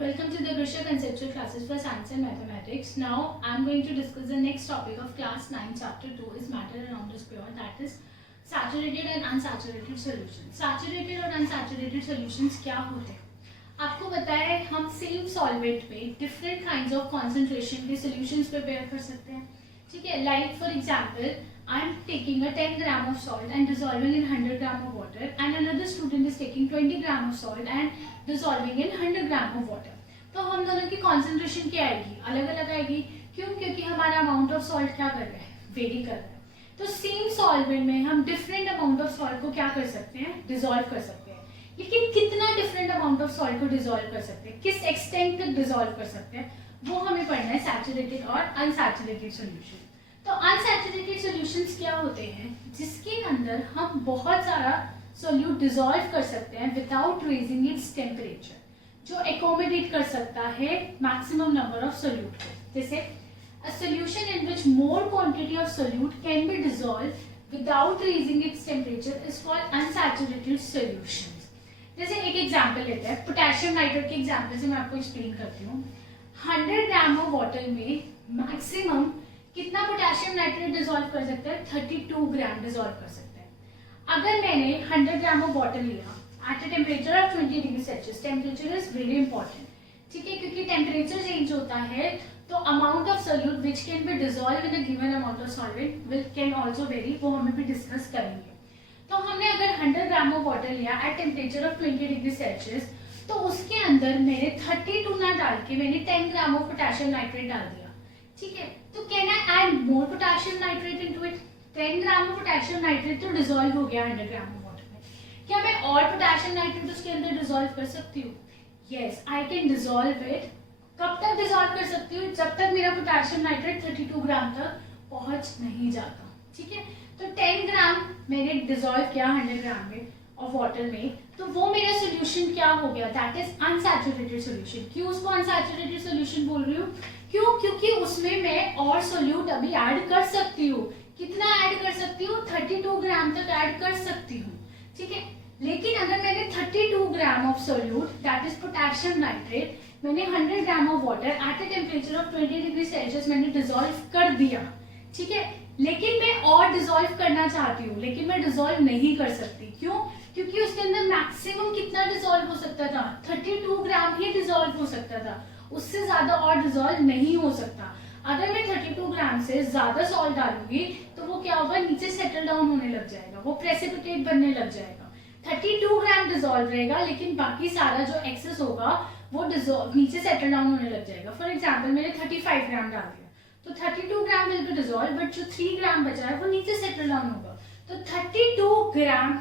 Welcome to the Grishya Conceptual Classes for Science and Mathematics. Now I am going to discuss the next topic of class 9 chapter 2 is matter around us pure, that is saturated and unsaturated solutions. Saturated और unsaturated solutions क्या होते हैं? आपको पता है हम same solvent में different kinds of concentration के सॉल्यूशंस प्रिपेयर कर सकते हैं. ठीक है, like for example I am taking a 10 gram of salt and dissolving in 100 gram of water, and another student is taking 20 gram of salt and dissolving in 100 gram of water. तो हम दोनों की concentration क्या आएगी? अलग अलग आएगी. क्यों? क्योंकि हमारा अमाउंट ऑफ सॉल्ट क्या कर रहा है? वेरी कर रहा है. तो सेम सॉल्वेंट में हम डिफरेंट अमाउंट ऑफ सॉल्ट को क्या कर सकते हैं? डिसॉल्व कर सकते हैं. लेकिन कितना डिफरेंट अमाउंट ऑफ सॉल्ट को डिसॉल्व कर सकते हैं, किस एक्सटेंट तक डिसॉल्व कर सकते हैं, वो हमें पढ़ना है सैचुरेटेड और अनसैचुरेटेड सोल्यूशन. तो अनसैचुरेटेड सॉल्यूशंस क्या होते हैं? जिसके अंदर हम बहुत सारा सोल्यूट डिसॉल्व कर सकते हैं विदाउट रेजिंग इट्स टेम्परेचर, जो एकोमोडेट कर सकता है मैक्सिमम नंबर ऑफ सोल्यूट को. जैसे अ solution in which more quantity of solute can be dissolve without raising its temperature is called unsaturated solutions. जैसे एक एग्जांपल लेते हैं, पोटेशियम नाइट्रेट के एग्जांपल से मैं आपको एक्सप्लेन करती हूँ. 100 ग्राम ऑफ वाटर में मैक्सिमम कितना पोटेशियम नाइट्रेट डिसॉल्व कर सकता है? 32 ग्राम डिसॉल्व कर सकता है. अगर मैंने 100 ग्राम ऑफ वाटर लिया at a temperature of 20 degree Celsius, temperature is very important. ठीक है, क्योंकि टेम्परेचर चेंज होता है तो amount of solute which can be dissolve in a given amount of solvent will can also very, वो हमें भी डिस्कस करेंगे. तो हमने अगर 100 ग्राम ऑफ वाटर लिया at temperature of 20 degree Celsius, तो उसके अंदर मैंने 32 ना डाल के मैंने 10 ग्राम ऑफ पोटेशियम नाइट्रेट डाल दिया. ठीक है, तो can I add more potassium nitrate into it? 10 gram of potassium nitrate तो डिसॉल्व हो गया 100 ग्राम ऑफ वाटर में. क्या मैं और पोटेशियम नाइट्रेट उसके अंदर डिसॉल्व कर सकती हूँ? Yes, I can dissolve it. कब तक डिसॉल्व कर सकती हूँ? जब तक मेरा पोटेशियम नाइट्रेट 32 ग्राम तक पहुंच नहीं जाता. ठीक है, तो 10 ग्राम मैंने डिसॉल्व किया 100 ग्राम में ऑफ वाटर में, तो वो मेरा सोल्यूशन क्या हो गया? That is unsaturated solution. क्यों उसको अनसैचुरेटेड सोल्यूशन बोल रही हूँ? क्यों? क्योंकि उसमें मैं और सोल्यूट अभी ऐड कर सकती हूँ. कितना ऐड कर सकती हूँ? 32 ग्राम तक ऐड कर सकती हूँ. ठीक है, लेकिन अगर मैंने 32 gram of solute that is potassium nitrate मैंने 100 gram of water at a temperature of 20 degree Celsius मैंने डिसॉल्व कर दिया. ठीक है, लेकिन मैं और डिसॉल्व करना चाहती हूँ, लेकिन मैं डिसॉल्व नहीं कर सकती. क्यों? क्योंकि उसके अंदर मैक्सिमम कितना डिसॉल्व हो सकता था? 32 ग्राम ही डिसॉल्व हो सकता था. उससे ज्यादा और डिसॉल्व नहीं हो सकता. अगर मैं 32 ग्राम से ज्यादा सॉल्ट डालूंगी तो वो क्या होगा? नीचे सेटल डाउन होने लग जाएगा, वो प्रेसिपिटेट बनने लग जाएगा. 32 ग्राम डिसॉल्व रहेगा, लेकिन बाकी सारा जो एक्सेस होगा वो डिसॉल्व नीचे सेटल डाउन होने लग जाएगा. फॉर एग्जाम्पल मैंने 35 ग्राम डाल दिया, तो 32 ग्राम विल बी डिसॉल्व, बट जो 3 ग्राम बचा है वो नीचे सेटल डाउन होगा. तो 32 ग्राम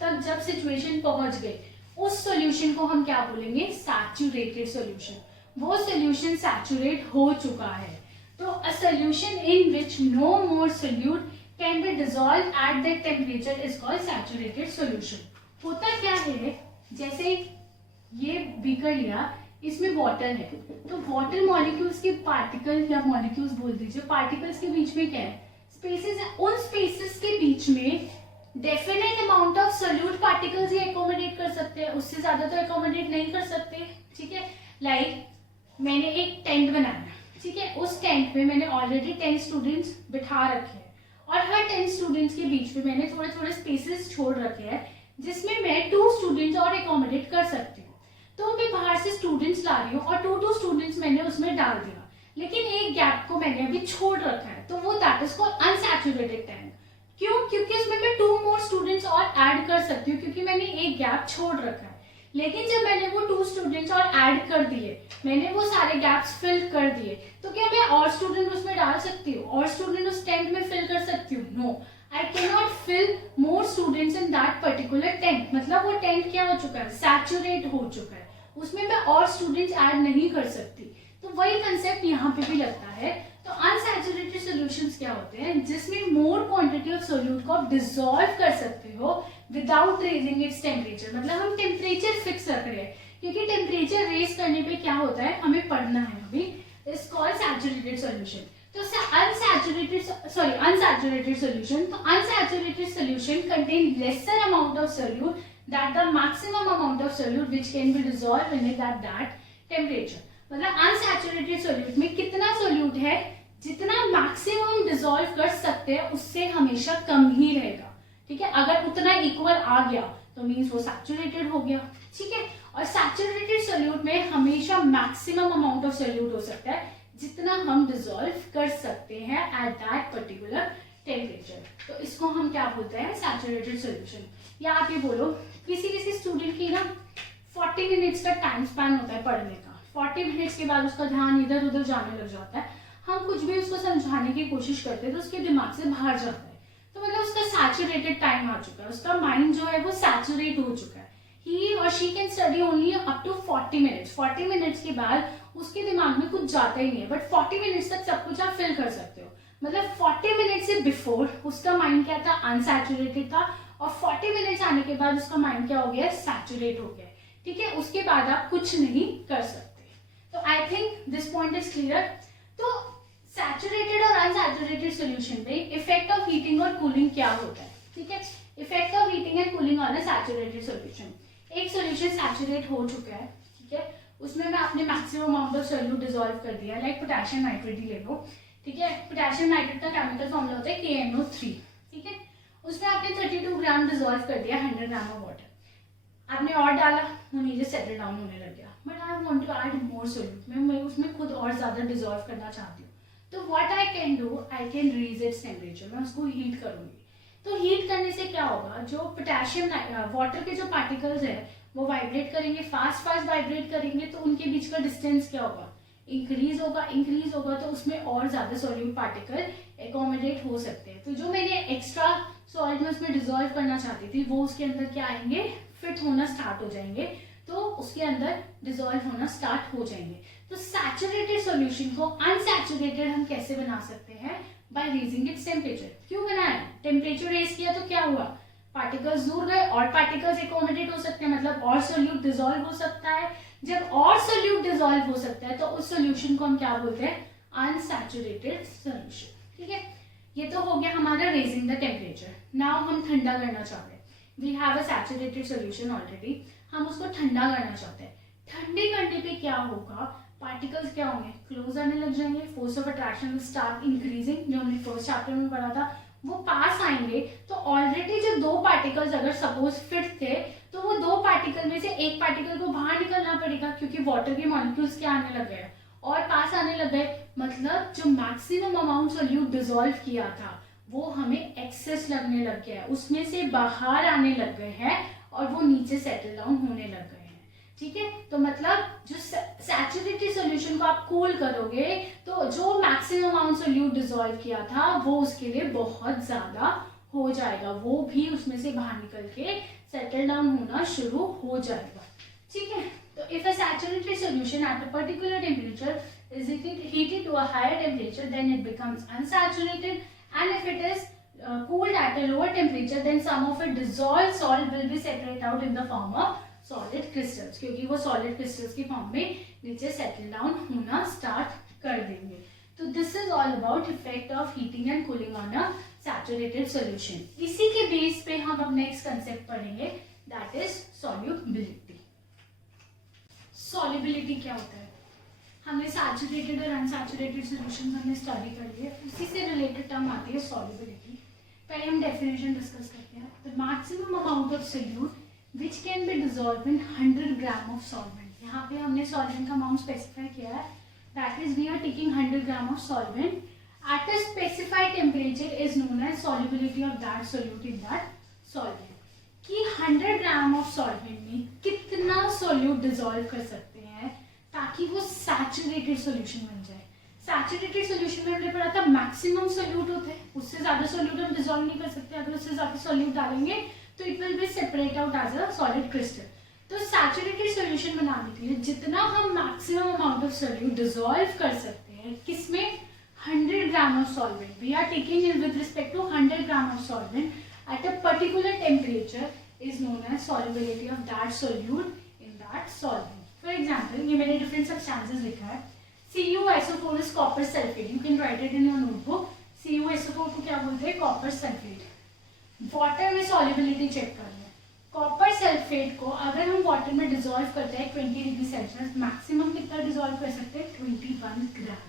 तक जब सिचुएशन पहुंच गई, उस सॉल्यूशन को हम क्या बोलेंगे? Saturated solution. वो सॉल्यूशन सैचुरेट हो चुका है. तो a solution in which no more solute can be dissolve at that temperature is called saturated solution. होता क्या है, जैसे ये बीकर लिया, इसमें वाटर है, तो वाटर मॉलिक्यूल्स के पार्टिकल या मॉलिक्यूल्स बोल दीजिए, पार्टिकल्स के बीच में क्या है? स्पेसेस है. उन स्पेसेस के बीच में definite amount of solute particles he accommodate कर सकते हैं, उससे ज्यादा तो एकोमोडेट नहीं कर सकते. ठीक है, लाइक मैंने एक टेंट बनाया. ठीक है, उस टेंट में मैंने ऑलरेडी 10 स्टूडेंट्स बिठा रखे हैं, और हर 10 स्टूडेंट्स के बीच में मैंने थोड़े थोड़े स्पेसेस छोड़ रखे हैं जिसमें मैं 2 स्टूडेंट्स और एकोमोडेट कर सकती हूँ. तो मैं बाहर से स्टूडेंट्स ला रही हूँ और 2 स्टूडेंट्स मैंने उसमें डाल दिया, लेकिन एक गैप को मैंने अभी छोड़ रखा है, तो वो that is called unsaturated tank. क्यों? क्योंकि उसमें मैं 2 मोर स्टूडेंट्स और ऐड कर सकती हूँ, क्योंकि मैंने एक गैप छोड़ रखा है. लेकिन जब मैंने वो 2 स्टूडेंट्स और ऐड कर दिए, मैंने वो सारे गैप्स फिल कर दिए, तो क्या मैं और स्टूडेंट उसमें डाल सकती हूँ? और स्टूडेंट उस टेंट में फिल कर सकती हूँ? No, I can not fill more students in that particular tent. मतलब वो टेंट क्या हो चुका है? सैचुरेट हो चुका है. उसमें मैं और स्टूडेंट्स ऐड नहीं कर सकती. तो वही कंसेप्ट यहाँ पे भी लगता है. तो अनसैचुरेटेड सॉल्यूशंस क्या होते हैं? जिसमें मोर क्वांटिटी ऑफ सोल्यूट को आप डिसॉल्व कर सकते हो विदाउट रेजिंग इट्स टेम्परेचर. मतलब हम टेम्परेचर फिक्स रख रहे हैं, क्योंकि टेम्परेचर रेज करने पे क्या होता है हमें पढ़ना है अभी. Is called saturated solution. तो अनसैचुरेटेड सॉल्यूशन. तो unsaturated solution contain lesser amount of solute that the maximum amount of solute which can be dissolved in it that temperature, मतलब अनसैचुरेटेड सोल्यूट में कितना सोल्यूट है, जितना मैक्सिमम डिसॉल्व कर सकते हैं उससे हमेशा कम ही रहेगा, ठीक है। अगर उतना इक्वल आ गया तो मीन्स वो सैचुरेटेड हो गया, ठीक है। और सैचुरेटेड सोल्यूट में हमेशा मैक्सिमम अमाउंट ऑफ सोल्यूट हो सकता है जितना हम डिसॉल्व कर सकते हैं एट दैट पर्टिकुलर टेम्परेचर। तो इसको हम क्या बोलते हैं, सैचुरेटेड सोल्यूशन। या आप ये बोलो किसी किसी स्टूडेंट की ना 40 मिनट्स का टाइम स्पैन होता है पढ़ने का, 40 मिनट्स के बाद उसका ध्यान इधर उधर जाने लग जाता है, हम कुछ भी उसको समझाने की कोशिश करते हैं तो उसके दिमाग से बाहर जाता है, तो मतलब उसका सैचुरेटेड टाइम आ चुका है, उसका माइंड जो है वो सैचुरेट हो चुका है। ही और she can study only up to 40 minutes, 40 minutes के बाद उसके दिमाग में कुछ जाता ही नहीं है, बट 40 मिनट्स तक सब कुछ आप फिल कर सकते हो। मतलब 40 मिनट से बिफोर उसका माइंड क्या था, अनसैचुरेटेड था, और 40 मिनट्स आने के बाद उसका माइंड क्या हो गया, सैचुरेट हो गया, ठीक है। उसके बाद आप कुछ नहीं कर सकते। तो I think this point is clear. तो सैचुरेटेड और अनसैचुरेटेड सॉल्यूशन पे इफेक्ट ऑफ हीटिंग और कूलिंग क्या होता है, ठीक है। Effect of heating and cooling on a saturated solution. एक सॉल्यूशन सैचुरेट हो चुका है, ठीक है, उसमें मैं अपने maximum amount of solute dissolve कर दिया, लाइक पोटेशियम नाइट्रेट ही ले लो, ठीक है। पोटेशियम नाइट्रेट का केमिकल फॉर्मूला होता है KNO3, ठीक है। उसमें आपने 32 ग्राम डिसॉल्व कर दिया 100 ग्राम ऑफ वाटर, आपने और डाला, वो नीचे सेटल डाउन होने लग गया, but I want to add more solute, मैं उसमें खुद और ज्यादा डिसॉल्व करना चाहती हूँ, तो what I can do, I can raise its temperature, मैं उसको हीट करूंगी। तो हीट करने से क्या होगा, जो पोटेशियम वाटर के जो पार्टिकल्स है वो वाइब्रेट करेंगे, फास्ट फास्ट वाइब्रेट करेंगे, तो उनके बीच का डिस्टेंस क्या होगा, इंक्रीज होगा, इंक्रीज होगा, तो उसमें और ज्यादा सोल्यूट पार्टिकल एकोमोडेट हो सकते हैं। तो जो मैंने एक्स्ट्रा सॉल्ट में उसमें डिसॉल्व करना चाहती थी वो उसके अंदर क्या आएंगे, फिट होना स्टार्ट हो जाएंगे, तो उसके अंदर डिसॉल्व होना स्टार्ट हो जाएंगे। तो सैचुरेटेड सॉल्यूशन को अनसैचुरेटेड हम कैसे बना सकते हैं, बाय रेजिंग इट्स टेम्परेचर। क्यों बनाया, टेम्परेचर रेज किया तो क्या हुआ, पार्टिकल्स दूर गए और पार्टिकल्स एकोमोडेट हो सकते हैं, मतलब और सोल्यूट डिसॉल्व हो सकता है। जब और सोल्यूट डिसॉल्व हो सकता है तो उस सोल्यूशन को हम क्या बोलते हैं, अनसैचुरेटेड सॉल्यूशन, ठीक है। ये तो हो गया हमारा रेजिंग द टेम्परेचर। नाउ हम ठंडा करना चाहते हैं, we have a saturated solution already, हम उसको ठंडा करना चाहते हैं। ठंडे करने पे क्या होगा, पार्टिकल्स क्या होंगे, क्लोज आने लग जाएंगे, force of attraction will start increasing, जो हमने फर्स्ट चैप्टर में पढ़ा था, वो पास आएंगे। तो ऑलरेडी जो दो पार्टिकल्स अगर सपोज फिट थे तो वो दो पार्टिकल में से एक पार्टिकल को बाहर निकलना पड़ेगा, क्योंकि वाटर के मॉलिक्यूल्स क्या आने लग गए और पास आने लग गए, मतलब जो मैक्सिमम अमाउंट सोल्यूट डिसॉल्व किया था वो हमें एक्सेस लगने लग गया है, उसमें से बाहर आने लग गए हैं और वो नीचे सेटल डाउन होने लग गए हैं, ठीक है। तो मतलब जो सैचुरेटेड सॉल्यूशन को आप कूल करोगे तो जो मैक्सिमम अमाउंट सोल्यूट डिसॉल्व किया था वो उसके लिए बहुत ज्यादा हो जाएगा, वो भी उसमें से बाहर निकल के सेटल डाउन होना शुरू हो जाएगा, ठीक है। तो if a saturated solution at a particular temperature is heated to a higher temperature, then it becomes unsaturated, and if it is cooled at a lower temperature, then some of it dissolved salt will be separated out in the form of solid crystals, क्योंकि वो solid crystals की form में नीचे settle down होना start कर देंगे। तो this is all about effect of heating and cooling on a saturated solution। इसी के बेस पे हम अब next concept पढ़ेंगे, that is solubility। solubility क्या होता है, हमने सैचुरेटेड और अनसैचुरेटेड सॉल्यूशन हमने स्टडी कर लिया, उसी से रिलेटेड टर्म आती है सॉल्युबिलिटी। पहले हम डेफिनेशन डिस्कस करते हैं। The maximum amount of solute which can be dissolve in 100 gram of solvent. यहाँ पे हमने सॉल्वेंट का अमाउंट स्पेसिफाई किया है, that is we are taking 100 gram of solvent at a specified temperature is known as solubility of that solute in that solvent. कि 100 gram of solvent में कितना solute dissolve कर सकते हैं ताकि वो सैचुरेटेड सॉल्यूशन बन जाए। सैचुरेटेड सॉल्यूशन में हमने पढ़ा था मैक्सिमम सोल्यूट होते हैं, उससे ज्यादा सोल्यूट हम डिसॉल्व नहीं कर सकते, अगर उससे ज्यादा सोल्यूट डालेंगे तो it will be separate out as a solid crystal. तो सैचुरेटेड सॉल्यूशन बनाने के लिए जितना हम maximum amount of solute dissolve कर सकते हैं, किसमें, 100 gram of solvent, we are taking with respect to 100 gram of solvent at a particular temperature is known as solubility of that solute in that solvent. For example, ये मैंने different substances लिखा है, CuSO4 is copper sulphate, you can write it in your notebook. CuSO4 को क्या बोलते हैं, copper sulphate. Water में solubility check कर रहे हैं, कॉपर सल्फेट को अगर हम वाटर में डिसॉल्व करते हैं 20 डिग्री सेल्सियस, मैक्सिमम कितना ग्राम।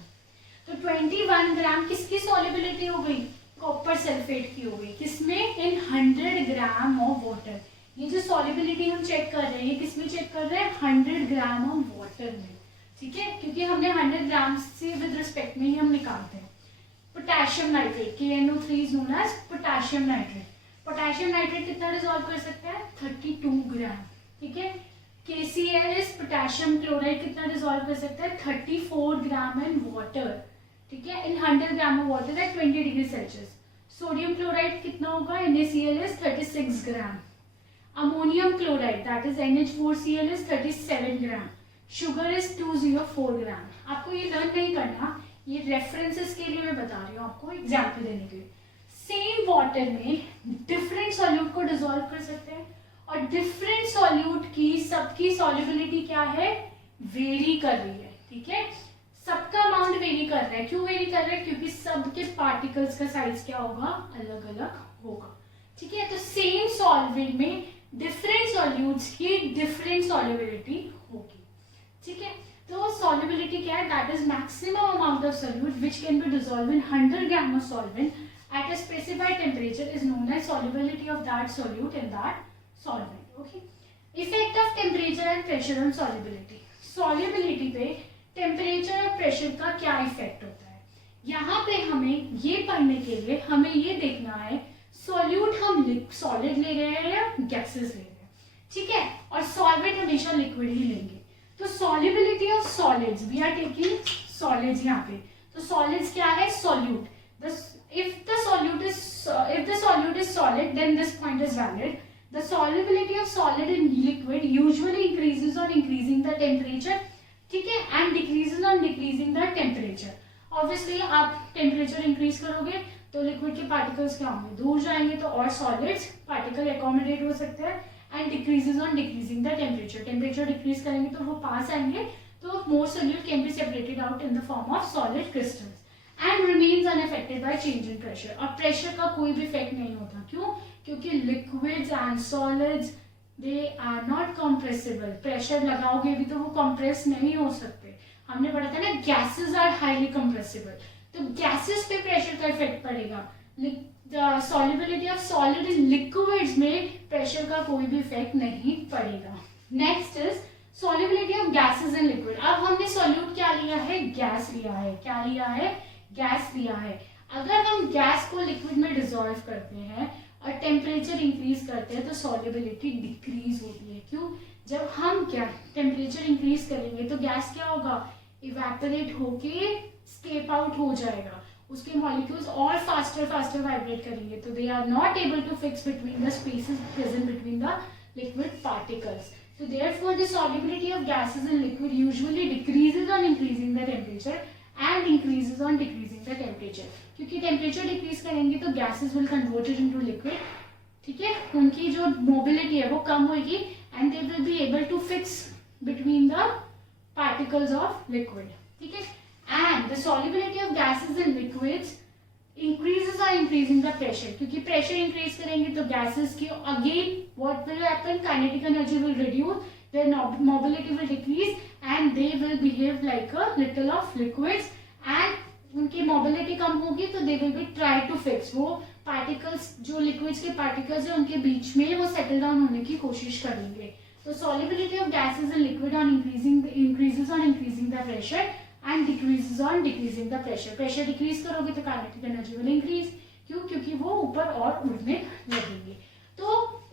तो 21 ग्राम किसकी सॉल्युबिलिटी हो गई? कॉपर सल्फेट की हो गई। किसमें? इन 100 ग्राम ऑफ वाटर। ये जो सॉल्युबिलिटी हम चेक कर रहे हैं, किसमें चेक कर रहे हैं? 100 ग्राम ऑफ वाटर में। ठीक है, क्योंकि हमने 100 ग्राम से विद रिस्पेक्ट में ही हम निकालते हैं। Potassium nitrate, KNO3 is known as potassium nitrate. Potassium nitrate कितना डिसॉल्व कर सकता है? 32 ग्राम। ठीक है, KCl इज पोटेशियम क्लोराइड कितना डिसॉल्व कर सकता है? 34 ग्राम इन वाटर। ठीक है, in 100 gram of water at 20 degree Celsius. Sodium chloride कितना होगा? NaCl is 36 gram. Ammonium chloride that is NH4Cl is 37 gram. Sugar is 204 gram. आपको ये लर्न नहीं करना, ये रेफरेंसेस के लिए मैं बता रही हूँ आपको, एग्जाम्पल देने के लिए। सेम वाटर में डिफरेंट सॉल्यूट को डिसॉल्व कर सकते हैं और डिफरेंट सॉल्यूट की सबकी सॉल्युबिलिटी क्या है? वेरी कर रही है। ठीक है, सबका अमाउंट वेरी कर रहा है। क्यों वेरी कर रहा है? क्योंकि सबके पार्टिकल्स का साइज क्या होगा? अलग अलग होगा। ठीक है, तो सेम सॉल्वेंट में डिफरेंट सॉल्यूट्स की डिफरेंट सॉल्युबिलिटी होगी। ठीक है, तो सॉल्युबिलिटी क्या है? That is maximum amount of solute which can be dissolve in 100 gram of solvent at a specified temperature is known as solubility of that solute in that solvent. Okay, effect of temperature and pressure on solubility. Solubility पे temperature और pressure का क्या effect होता है? यहाँ पे हमें ये पढ़ने के लिए हमें ये देखना है सॉल्यूट हम सॉलिड ले रहे हैं या गैसेस ले रहे हैं। ठीक है, और सॉल्वेंट हमेशा लिक्विड ही लेंगे। तो solubility of solids, we are taking solids यहाँ पे। तो सॉलिड्स क्या है? Solute. If the solute is solid, then this point is valid. The solubility of solid in liquid usually increases on increasing the temperature, ठीक है, and decreases on decreasing the temperature. Obviously आप temperature increase करोगे तो liquid के particles क्या होंगे? दूर जाएंगे, तो और सॉलिड्स पार्टिकल एकोमोडेट हो सकते हैं and decreases on decreasing the temperature. Temperature decrease करेंगे तो वो पास आएंगे, तो more solute can be separated out in the form of solid crystals and remains unaffected by change in pressure. और प्रेशर का कोई भी इफेक्ट नहीं होता। क्यों? क्योंकि liquids and solids they are not compressible. Pressure लगाओगे भी तो वो कंप्रेस नहीं हो सकते। हमने पढ़ा था ना, गैसेस आर हाईली कंप्रेसिबल, तो गैसेस पे प्रेशर का इफेक्ट पड़ेगा। The solubility of solid in liquids में प्रेशर का कोई भी इफेक्ट नहीं पड़ेगा। Next is solubility of gases in liquid. अब हमने सॉल्यूट क्या लिया है? गैस लिया है। क्या लिया है? गैस लिया है। अगर हम गैस को लिक्विड में डिसॉल्व करते हैं और टेम्परेचर इंक्रीज करते हैं तो सॉल्युबिलिटी डिक्रीज होती है। क्यों? जब हम क्या टेम्परेचर इंक्रीज करेंगे तो गैस क्या होगा? इवेपोरेट होके स्केप आउट हो जाएगा। उसके मॉलिक्यूल्स और फास्टर वाइब्रेट करेंगे, तो they are not able to fix between the spaces present between the liquid particles. So therefore the solubility of gases in liquid usually decreases on increasing the temperature and increases on decreasing the temperature. क्योंकि temperature decrease करेंगे तो gases will converted into liquid. ठीक है, उनकी जो mobility है वो कम होगी and they will be able to fix between the particles of liquid. ठीक है, and the solubility of gases in liquids increases or increasing the pressure, क्योंकि प्रेशर इंक्रीज करेंगे तो गैसेस की again what will happen? Kinetic energy will reduce, their mobility will decrease and they will behave like a little of liquids and उनकी mobility कम होगी तो they will be try to fix। वो particles जो liquids के particles है उनके बीच में वो settle down होने की कोशिश करेंगे। तो solubility of gases in liquid on increases on increasing the pressure and decreases on decreasing the pressure। Pressure decrease करोगे तो काइनेटिक एनर्जी विल इंक्रीज। क्यों? क्योंकि वो ऊपर और उड़ने लगेंगे। तो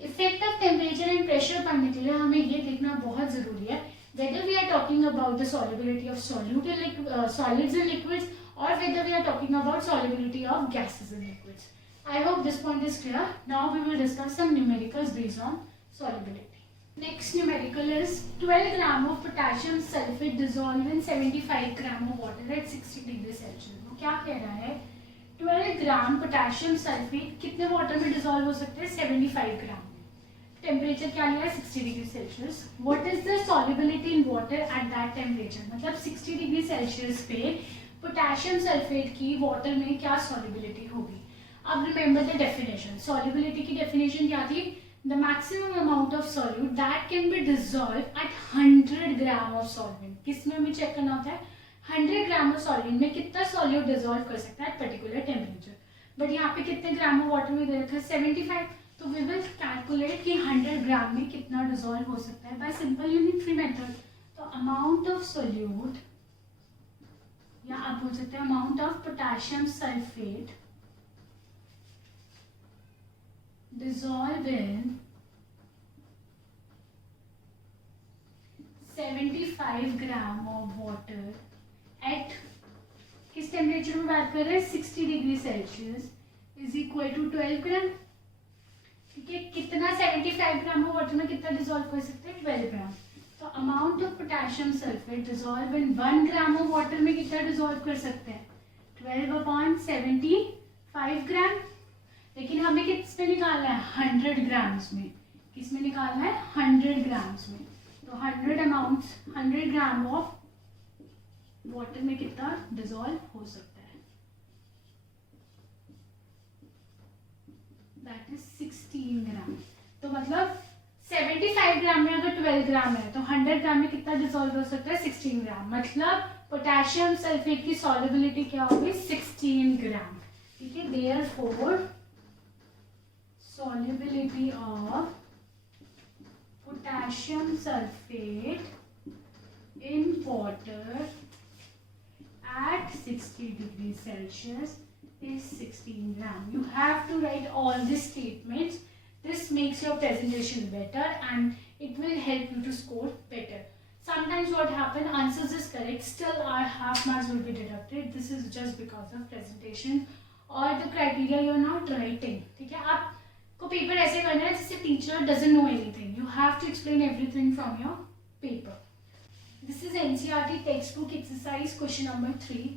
effect of temperature and pressure पढ़ने के लिए हमें ये देखना बहुत जरूरी है whether we are talking about the solubility of solids in liquids or whether we are talking about solubility of gases in liquids. I hope this point is clear. Now we will discuss some numericals based on solubility. Next numerical is 12 gram of potassium sulfate dissolved in 75 gram of water at 60 degree Celsius। वो क्या कह रहा है? 12 gram potassium sulphate कितने water में dissolve हो सकते हैं? 75 ग्राम। टेम्परेचर क्या लिया है? 60 degree Celsius. What is the solubility in water at that temperature? मतलब 60 डिग्री सेल्सियस पे पोटेशियम सल्फेट की वाटर में क्या सॉल्युबिलिटी होगी? अब रिमेंबर द डेफिनेशन। सॉल्युबिलिटी की डेफिनेशन क्या थी? The maximum amount of solute that can be dissolved at 100 gram of solvent। किसमें हमें चेक करना होता है? 100 ग्राम ऑफ सॉल्यूट में कितना सॉल्यूट डिजोल्व कर सकता है एट पर्टिकुलर टेम्परेचर, बट यहाँ पे कितने ग्राम ऑफ वाटर में दे रखा है 75, तो वी विल कैलकुलेट कि 100 ग्राम में कितना डिजोल्व हो सकता है बाय सिंपल यूनिट मेथड। तो अमाउंट ऑफ सॉल्यूट, या आप बोल सकते हैं amount of potassium sulphate dissolve in 75 gram of water at, किस टेम्परेचर में बात कर रहे हैं 60 degree Celsius, is equal to 12 gram. ठीक है, कितना 75 ग्राम ऑफ वाटर में कितना डिजोल्व कर सकते हैं 12 ग्राम। तो amount of potassium sulphate dissolve in 1 gram of water में कितना डिजोल्व कर सकते हैं 12/75 ग्राम। लेकिन हमें किस में निकालना है 100 ग्राम्स में, किस में निकालना है 100 ग्राम्स में। तो 100 ग्राम ऑफ वाटर में कितना डिजोल्व हो सकता है, दैट इज 16 ग्राम। तो मतलब 75 ग्राम में अगर 12 ग्राम है तो 100 ग्राम में कितना डिजोल्व हो सकता है 16 ग्राम, मतलब पोटेशियम सल्फेट की सॉल्युबिलिटी क्या होगी 16 ग्राम। ठीक है, therefore solubility of potassium sulfate in water at 60 degrees Celsius is 16 gram. You have to write all these statements. This makes your presentation better and it will help you to score better. Sometimes what happen, answers is correct, still our half marks will be deducted. This is just because of presentation or the criteria you are not writing. ठीक है, आप को paper ऐसे करना है जिससे teacher doesn't know anything, you have to explain everything from your paper. This is NCERT text book exercise question number 3।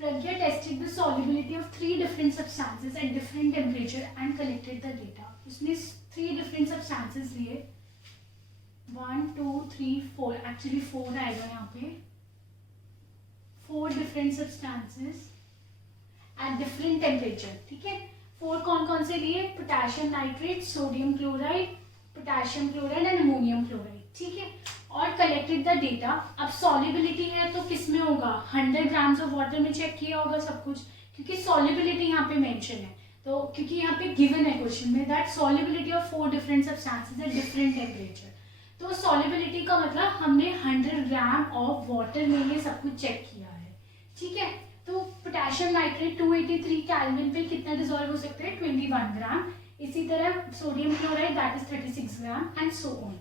Pragya tested the solubility of 3 different substances at different temperature and collected the data. उसने 3 different substances लिए, 1 2 3 4, actually 4 आएगा यहाँ पे, 4 different substances at different temperature। ठीक है, 4 कौन कौन से लिए, potassium nitrate, sodium chloride, potassium chloride and ammonium chloride. ठीक है, और कलेक्टेड द डेटा। अब सॉल्युबिलिटी है तो किस में होगा 100 ग्राम्स ऑफ वाटर में चेक किया होगा सब कुछ, क्योंकि सॉल्युबिलिटी यहाँ पे मेंशन है। तो क्योंकि यहाँ पे गिवन है क्वेश्चन में that solubility of 4 different substances at different temperature. तो सॉल्युबिलिटी का मतलब हमने 100 ग्राम ऑफ वाटर में ये सब कुछ चेक किया है। ठीक है, तो पोटेशियम नाइट्रेट 283 केल्विन पे कितना डिसॉल्व हो सकते हैं 21 ग्राम। इसी तरह sodium chloride that is 36 gram and so on.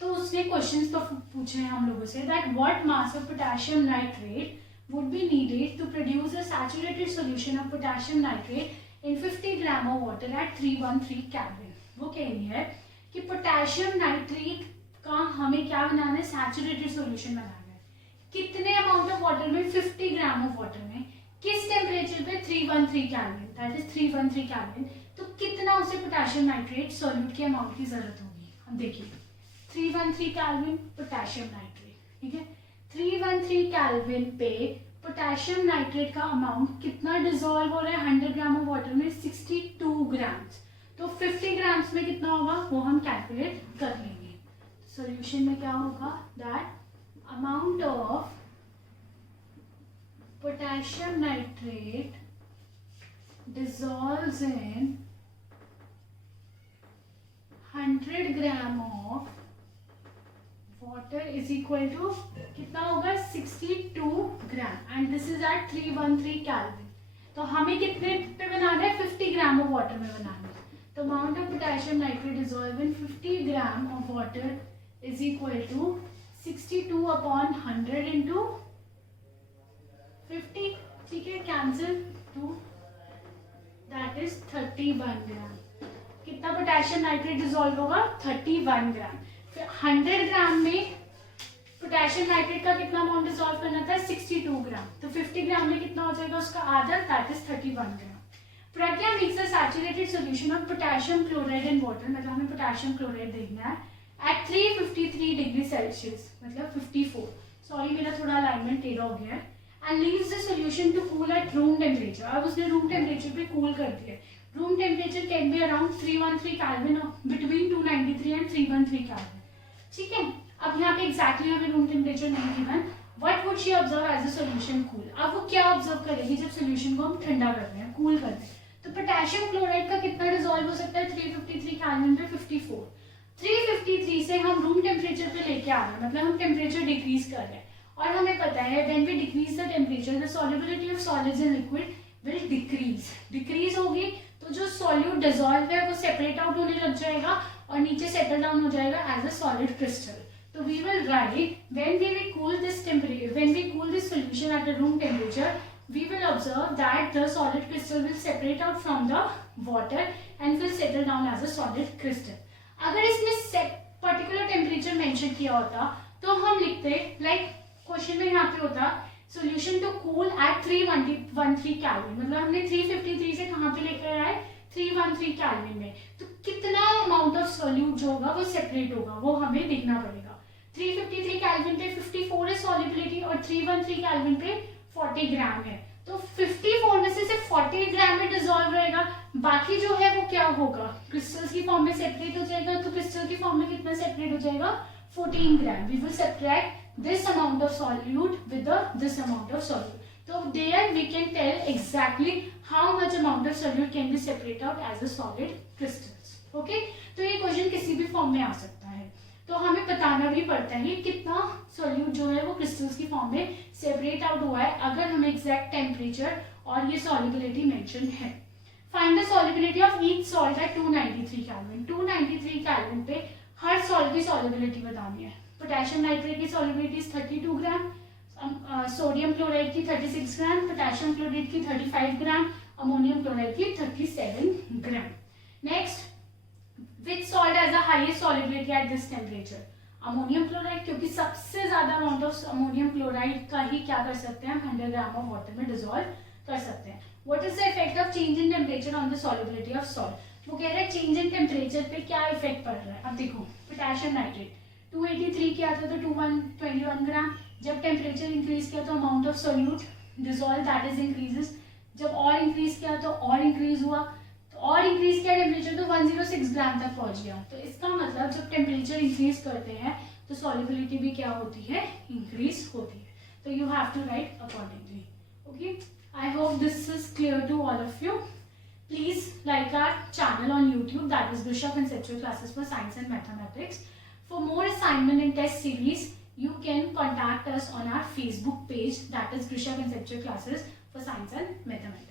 तो उसने क्वेश्चंस तो पूछे हैं हम लोगों से that what mass of potassium nitrate would be needed to produce a saturated solution of potassium nitrate in 50 gram of water at 313 kelvin. वो कह रही है कि पोटेशियम नाइट्रेट का हमें क्या बनाना है, सैचुरेटेड सॉल्यूशन बनाना है। कितने अमाउंट ऑफ वाटर में, 50 ग्राम ऑफ वाटर में, किस टेम्परेचर पे 313 केल्विन, दैट इज 313 केल्विन। तो कितना उसे पोटेशियम नाइट्रेट सॉल्यूट के अमाउंट की जरूरत होगी, हम देखिए 313 केल्विन पोटेशियम नाइट्रेट। ठीक है, 313 केल्विन पे पोटेशियम नाइट्रेट का अमाउंट कितना डिसॉल्व हो रहा है 100 ग्राम ऑफ वाटर में 62 ग्राम्स। तो 50 ग्राम्स में कितना होगा वो हम कैलकुलेट कर लेंगे। सॉल्यूशन में क्या होगा that amount of potassium nitrate dissolves in 100 gram of water is equal to कितना होगा 62 gram and this is at 313 kelvin. तो हमें कितने पे बनाना है 50 ग्राम ऑफ वाटर में बनाना है। तो amount of potassium nitrate dissolve in 50 gram of water is equal to 62 upon 100 into 50। ठीक है, कैंसिल 2 दैट इज 31 ग्राम। कितना पोटेशियम नाइट्रेट डिसॉल्व होगा 31 ग्राम। फिर 100 ग्राम में पोटेशियम नाइट्रेट का कितना अमाउंट डिसॉल्व करना था 62 ग्राम। तो 50 ग्राम में कितना हो जाएगा उसका आधा, that is 31 gram. Pragya mix a saturated solution of potassium chloride and water, मतलब हमें पोटेशियम क्लोराइड देखना है एट 353 डिग्री सेल्सियस, मतलब 54। सॉरी मेरा थोड़ा अलाइनमेंट टेढ़ा हो गया है। And leaves the solution to cool at room temperature. अब उसने रूम टेम्परेचर पे कूल कर दिया। Room temperature can be around 313 kelvin, between 293 and 313 kelvin. ठीक है, अब यहाँ पे एग्जैक्टली हमें रूम टेम्परेचर नहीं given, What would she observe as a solution cool? अब वो क्या ऑब्जर्व करेगी जब सोल्यूशन को हम ठंडा कर रहे हैं, कूल कर रहे हैं? तो पोटेशियम क्लोराइड का कितना डिसॉल्व हो सकता है 353 केल्विन पे 54। 353 से हम रूम टेम्परेचर पे लेके आ रहे हैं, मतलब हम टेम्परेचर डिक्रीज कर रहे हैं, और हमें पता है when we decrease the temperature the solubility of solids in liquid will decrease होगी, तो जो सॉल्यूट डिसॉल्व है वो सेपरेट आउट होने लग जाएगा और नीचे सेटल डाउन हो जाएगा as a solid crystal. So we will write when we cool this solution at a room temperature, we will observe that the solid crystal will separate out from the water and will settle down as a solid crystal. अगर इसमें particular temperature mention किया होता तो हम लिखते like question में यहाँ पे होता solution to cool at 313 Kelvin, मतलब हमने 353 से कहाँ पे लेकर आए 313 Kelvin में, तो कितना amount of solute जो होगा वो separate होगा वो हमें देखना पड़ेगा। 353 केल्विन पे 54 है सॉल्युबिलिटी और 313 केल्विन पे 40 ग्राम है, तो 54 में से सिर्फ 40 ग्राम में डिसॉल्व रहेगा, बाकी जो है वो क्या होगा क्रिस्टल्स की फॉर्म में सेपरेट हो जाएगा। तो क्रिस्टल की फॉर्म में कितना सेपरेट हो जाएगा 14 gram. We will subtract this amount of solute with this amount of solute, तो there we can tell exactly how much amount of solute can be separate out as a solid crystals. Okay, तो ये question किसी भी form में आ सकता है, तो हमें बताना भी पड़ता है कितना सॉल्यूट जो है वो क्रिस्टल्स की फॉर्म में सेपरेट आउट हुआ है, अगर हमें एग्जैक्ट टेम्परेचर और ये सॉल्युबिलिटी मेंशन है। Find the solubility of each salt at 293 kelvin. 293 kelvin पे हर सॉल्ट की सॉल्युबिलिटी बतानी है। पोटेशियम नाइट्रेट की सॉल्युबिलिटी 32 ग्राम, सोडियम क्लोराइड की 36 ग्राम, पोटेशियम क्लोराइड की 35 ग्राम, अमोनियम क्लोराइड की 37 ग्राम। Next, which salt has the highest solubility at this temperature? Ammonium chloride, क्योंकि सबसे ज्यादा अमाउंट ऑफ अमोनियम क्लोराइड का ही क्या कर सकते हैं हम 100 ग्राम ऑफ वाटर में डिसॉल्व कर सकते हैं। What is the effect of change in temperature on the solubility of salt? वो कह रहे हैं चेंज इन टेम्परेचर पे क्या इफेक्ट पड़ रहा है। अब देखो पोटेशियम नाइट्रेट 283 किया था तो 21 ग्राम, जब टेम्परेचर इंक्रीज किया तो amount of solute dissolve that is increases, जब और इंक्रीज किया तो और इंक्रीज हुआ, और इंक्रीज किया टेम्परेचर तो 106 ग्राम तक पहुंच गया। तो इसका मतलब जब टेम्परेचर इंक्रीज करते हैं तो सॉल्युबिलिटी भी क्या होती है इंक्रीज होती है। तो you have to write accordingly. Okay, I hope this is clear to all of you. Please like our channel on YouTube, that is Grusha Conceptual Classes for Science and Mathematics. For more assignment and test series, you can contact us on our Facebook page, that is Grusha Conceptual Classes for Science and Mathematics.